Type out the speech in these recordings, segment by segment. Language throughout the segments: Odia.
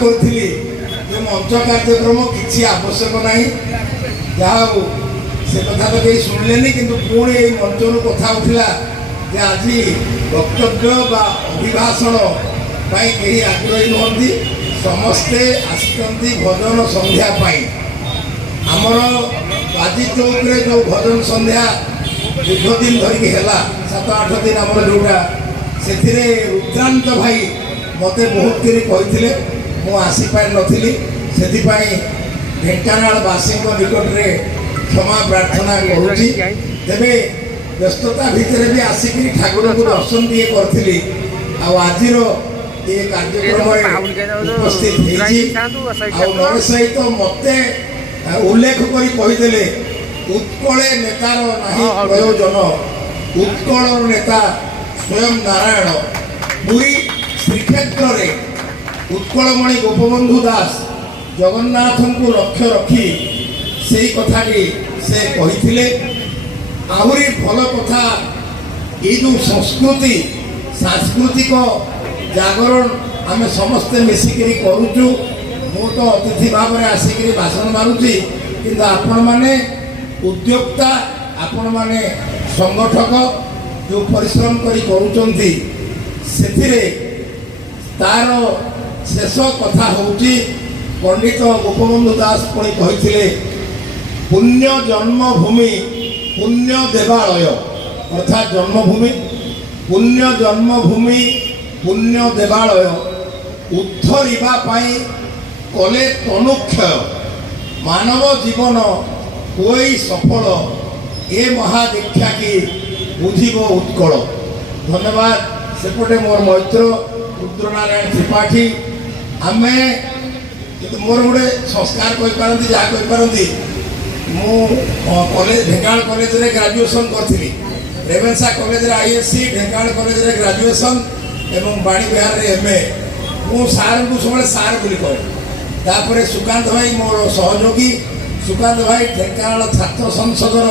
କରିଥିଲି ଯେ ମଞ୍ଚ କାର୍ଯ୍ୟକ୍ରମ କିଛି ଆବଶ୍ୟକ ନାହିଁ। ଯାହା ହଉ ସେ କଥା ତ କେହି ଶୁଣିଲେନି, କିନ୍ତୁ ପୁଣି ଏଇ ମଞ୍ଚରୁ କଥା ଉଠିଲା ଯେ ଆଜି ବକ୍ତବ୍ୟ ବା ଅଭିଭାଷଣ ପାଇଁ କେହି ଆଗ୍ରହୀ ନୁହନ୍ତି, ସମସ୍ତେ ଆସିଛନ୍ତି ଭଜନ ସନ୍ଧ୍ୟା ପାଇଁ। ଆମର ବାଜି ଚୌକରେ ଯେଉଁ ଭଜନ ସନ୍ଧ୍ୟା ଦୀର୍ଘ ଦିନ ଧରିକି ହେଲା, 7-8 ଦିନ ଆମର ଯେଉଁଟା, ସେଥିରେ ରୁଦ୍ରାନ୍ତ ଭାଇ ମୋତେ ବହୁତ କରି କହିଥିଲେ, ମୁଁ ଆସିପାରିନଥିଲି। ସେଥିପାଇଁ ଢେଙ୍କାନାଳବାସୀଙ୍କ ନିକଟରେ କ୍ଷମା ପ୍ରାର୍ଥନା କରୁଛି। ତେବେ ବ୍ୟସ୍ତତା ଭିତରେ ବି ଆସିକି ଠାକୁରଙ୍କୁ ଦର୍ଶନ ଟିକେ କରିଥିଲି। ଆଉ ଆଜିର ଏ କାର୍ଯ୍ୟକ୍ରମରେ ଉପସ୍ଥିତ ହେଇଛି। ଆଉ ନରେଶ ସହିତ ମୋତେ ଉଲ୍ଲେଖ କରି କହିଦେଲେ, ଉତ୍କଳେ ନେତାର ନାହିଁ ପ୍ରୟୋଜନ, ଉତ୍କଳର ନେତା ସ୍ୱୟଂ ନାରାୟଣ। ପୁରୀ ଶ୍ରୀକ୍ଷେତ୍ରରେ ଉତ୍କଳମଣି ଗୋପବନ୍ଧୁ ଦାସ ଜଗନ୍ନାଥଙ୍କୁ ଲକ୍ଷ୍ୟ ରଖି ସେଇ କଥାଟି ସେ କହିଥିଲେ। ଆହୁରି ଭଲ କଥା, ଏଇ ଯେଉଁ ସଂସ୍କୃତି ସାଂସ୍କୃତିକ ଜାଗରଣ ଆମେ ସମସ୍ତେ ମିଶିକିରି କରୁଛୁ। ମୁଁ ତ ଅତିଥି ଭାବରେ ଆସିକିରି ଭାଷଣ ମାରୁଛି, କିନ୍ତୁ ଆପଣମାନେ ଉଦ୍ୟୋକ୍ତା, ଆପଣମାନେ ସଂଗଠକ ଯେଉଁ ପରିଶ୍ରମ କରି କରୁଛନ୍ତି, ସେଥିରେ ତାର ଶେଷ କଥା ହେଉଛି ପଣ୍ଡିତ ଗୋପବନ୍ଧୁ ଦାସ ପୁଣି କହିଥିଲେ, ପୁଣ୍ୟ ଜନ୍ମଭୂମି ପୁଣ୍ୟ ଦେବାଳୟ, ଅର୍ଥାତ୍ ଜନ୍ମଭୂମି ପୁଣ୍ୟ ଜନ୍ମଭୂମି ପୁଣ୍ୟ ଦେବାଳୟ, ଉଦ୍ଧରିବା ପାଇଁ କଲେ ତନୁକ୍ଷୟ, ମାନବ ଜୀବନ ହୋଇ ସଫଳ, ଏ ମହାଦୀକ୍ଷା କି ବୁଝିବ ଉତ୍କଳ। ଧନ୍ୟବାଦ। ସେପଟେ ମୋର ମୈତ୍ର ରୁଦ୍ରନାରାୟଣ ତ୍ରିପାଠୀ। ଆମେ ମୋର ଗୋଟେ ସଂସ୍କାର କହିପାରନ୍ତି, ଯାହା କହିପାରନ୍ତି। ମୁଁ କଲେଜ ଢେଙ୍କାନାଳ କଲେଜରେ ଗ୍ରାଜୁଏସନ୍ କରିଥିଲି, ରେଭେନ୍ସା କଲେଜରେ ISc, ଢେଙ୍କାନାଳ କଲେଜରେ ଗ୍ରାଜୁଏସନ୍ ଏବଂ ବାଣୀବିହାରରେ MA। ମୁଁ ସାର୍ଙ୍କୁ ସବୁବେଳେ ସାର୍ ବୋଲି କହେ। ତାପରେ ସୁକାନ୍ତ ଭାଇ ମୋର ସହଯୋଗୀ। ସୁକାନ୍ତ ଭାଇ ଢେଙ୍କାନାଳ ଛାତ୍ର ସଂସଦର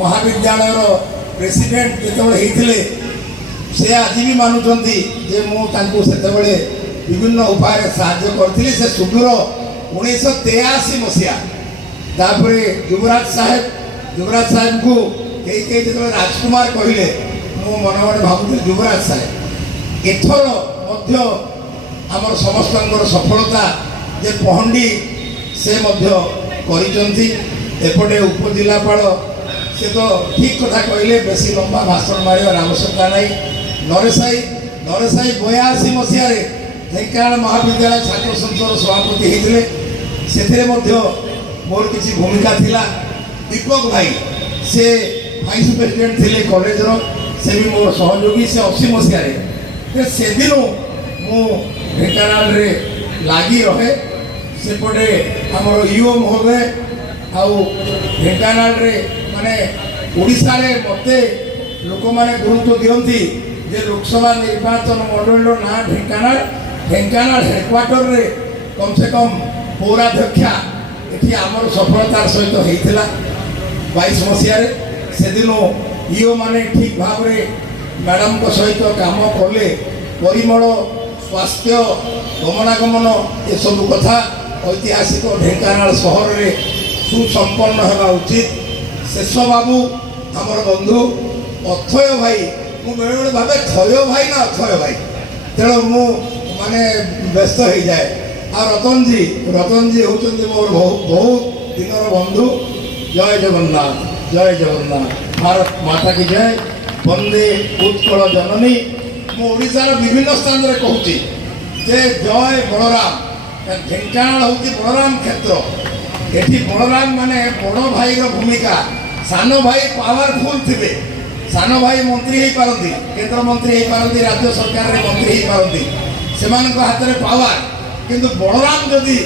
ମହାବିଦ୍ୟାଳୟର ପ୍ରେସିଡେଣ୍ଟ ଯେତେବେଳେ ହେଇଥିଲେ, ସେ ଆଜି ବି ମାନୁଛନ୍ତି ଯେ ମୁଁ ତାଙ୍କୁ ସେତେବେଳେ ବିଭିନ୍ନ ଉପାୟରେ ସାହାଯ୍ୟ କରିଥିଲି। ସେ ସୁଦୂର 1983 ମସିହା। ତାପରେ ଯୁବରାଜ ସାହେବଙ୍କୁ କେହି ଯେତେବେଳେ ରାଜକୁମାର କହିଲେ, ମୁଁ ମନେ ମନେ ଭାବୁଥିଲି ଯୁବରାଜ ସାହେବ। ଏଥର ମଧ୍ୟ ଆମର ସମସ୍ତଙ୍କର ସଫଳତା ଯେ ପହଣ୍ଡି ସେ ମଧ୍ୟ କରିଛନ୍ତି। ଏପଟେ ଉପଜିଲ୍ଲାପାଳ ସେ ତ ଠିକ୍ କଥା କହିଲେ, ବେଶୀ ଲମ୍ବା ଭାଷଣ ମାରିବାର ଆବଶ୍ୟକତା ନାହିଁ। ନରେଶ ଭାଇ 82 ମସିହାରେ ଢେଙ୍କାନାଳ ମହାବିଦ୍ୟାଳୟ ଛାତ୍ର ସଂସଦର ସଭାପତି ହେଇଥିଲେ। ସେଥିରେ ମଧ୍ୟ ମୋର କିଛି ଭୂମିକା ଥିଲା। ଦୀପକ ଭାଇ ସେ ଭାଇସ୍ ପ୍ରେସିଡେଣ୍ଟ ଥିଲେ କଲେଜର, ସେ ବି ମୋର ସହଯୋଗୀ। ସେ 80 ମସିହାରେ, ସେଦିନୁ ମୁଁ ଢେଙ୍କାନାଳରେ ଲାଗି ରହେ। ସେପଟେ ଆମର ଇଓ ମହୋଦୟ ଆଉ ଢେଙ୍କାନାଳରେ ମାନେ ଓଡ଼ିଶାରେ ମୋତେ ଲୋକମାନେ ଗୁରୁତ୍ୱ ଦିଅନ୍ତି ଯେ ଲୋକସଭା ନିର୍ବାଚନ ମଣ୍ଡଳୀର ନାଁ ଢେଙ୍କାନାଳ। ଢେଙ୍କାନାଳ ହେଡ଼କ୍ୱାର୍ଟରରେ କମ୍ ସେ କମ୍ ପୌରାଧ୍ୟକ୍ଷା ଏଠି ଆମର ସଫଳତାର ସହିତ ହେଇଥିଲା 22 ମସିହାରେ। ସେଦିନ ଇଓ ମାନେ ଠିକ୍ ଭାବରେ ମ୍ୟାଡ଼ାମଙ୍କ ସହିତ କାମ କଲେ। ପରିମଳ, ସ୍ୱାସ୍ଥ୍ୟ, ଗମନାଗମନ ଏସବୁ କଥା ଐତିହାସିକ ଢେଙ୍କାନାଳ ସହରରେ ସୁସମ୍ପନ୍ନ ହେବା ଉଚିତ। ଶେଷ ବାବୁ ଆମର ବନ୍ଧୁ, ଅଥୟ ଭାଇ, ମୁଁ ବେଳେବେଳେ ଭାବେ ଥୟ ଭାଇ ନା ଅଥୟ ଭାଇ, ତେଣୁ ମୁଁ ମାନେ ବ୍ୟସ୍ତ ହେଇଯାଏ। ଆଉ ରତନଜୀ ହେଉଛନ୍ତି ମୋର ବହୁତ ଦିନର ବନ୍ଧୁ। ଜୟ ଜଗନ୍ନାଥ, ଜୟ ଜଗନ୍ନାଥ, ଭାରତ ମାତା କି ଜୟ, ବନ୍ଦେ ଉତ୍କଳ ଜନନୀ। ମୁଁ ଓଡ଼ିଶାର ବିଭିନ୍ନ ସ୍ଥାନରେ କହୁଛି ଯେ ଜୟ ବଳରାମ। ଢେଙ୍କାନାଳ ହେଉଛି ବଳରାମ କ୍ଷେତ୍ର। ଏଠି ବଳରାମ ମାନେ ବଡ଼ ଭାଇର ଭୂମିକା। ସାନ ଭାଇ ପାୱାରଫୁଲ୍ ଥିବେ, ସାନ ଭାଇ ମନ୍ତ୍ରୀ ହେଇପାରନ୍ତି, କେନ୍ଦ୍ରମନ୍ତ୍ରୀ ହେଇପାରନ୍ତି, ରାଜ୍ୟ ସରକାରରେ ମନ୍ତ୍ରୀ ହେଇପାରନ୍ତି, ସେମାନଙ୍କ ହାତରେ ପାୱାର। କିନ୍ତୁ ବଳରାମ ଯଦି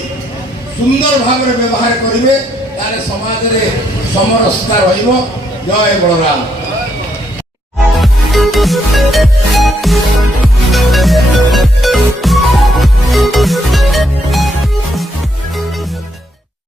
ସୁନ୍ଦର ଭାବରେ ବ୍ୟବହାର କରିବେ, ତାହେଲେ ସମାଜରେ ସମରସତା ରହିବ। ଜୟ ବଳରାମ।